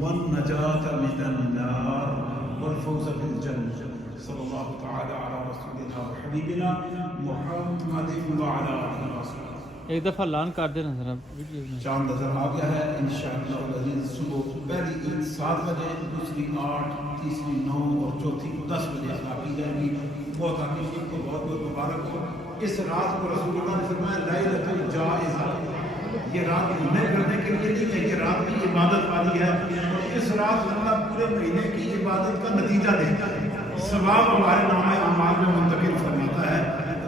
والنجاة من النار والفوز بالجنة. صلى الله تعالى على رسولنا وحبيبنا محمد وعلى آله وصحبه. ایک دفعہ اعلان کر دینا ذرا ویڈیو میں. چاند نظر آ گیا ہے انشاءاللہ العزیز. صبح پہلی عید 7 بجے، دوسری 8، تیسری 9 اور چوتھی 10 بجے ادا کی جائے گی. بہت حقیقت کو بہت بہت مبارک ہو. اس رات کو رسول اللہ نے فرمایا لیلۃ الجائزہ، یہ رات گھومنے پھرنے کے لیے نہیں ہے، یہ رات کی عبادت والی ہے. اور اس رات اللہ پورے مہینے کی عبادت کا نتیجہ دیتا ہے، ثواب ہمارے نامہ اعمال میں منتقل فرماتا ہے.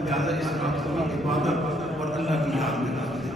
لہٰذا اس رات کو عبادت اور اللہ کی یاد میں ڈال دیں.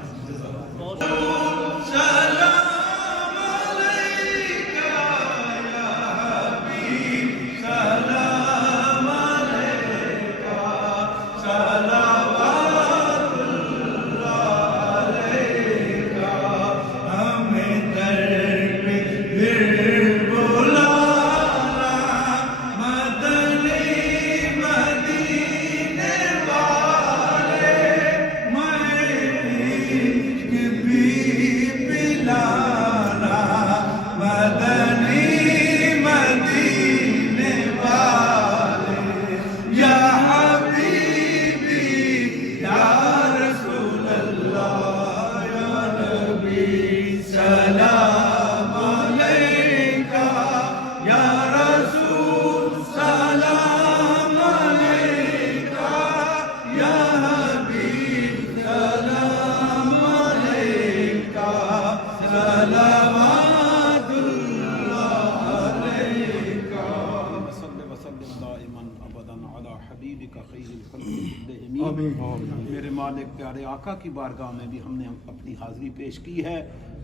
میرے مالک پیارے آقا کی بارگاہ میں بھی ہم نے اپنی حاضری پیش کی ہے.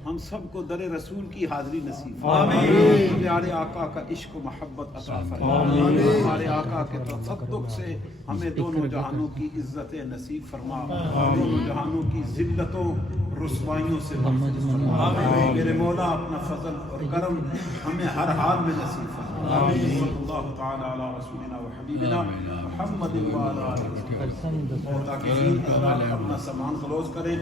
ہم سب کو در رسول کی حاضری نصیب آمین. پیارے آقا کا عشق و محبت عطا فرما. ہمارے آقا کے تصدق سے ہمیں دونوں جہانوں کی عزت نصیب فرما، دونوں جہانوں کی ذلتوں رسوائیوں سے محفوظ فرما. میرے مولا اپنا فضل اور کرم ہمیں ہر حال میں نصیب فرما. صلی اللہ تعالی علی رسولنا و حبیبنا محمد و علی آلہ. اور تاکہ اپنا سامان کلوز کریں.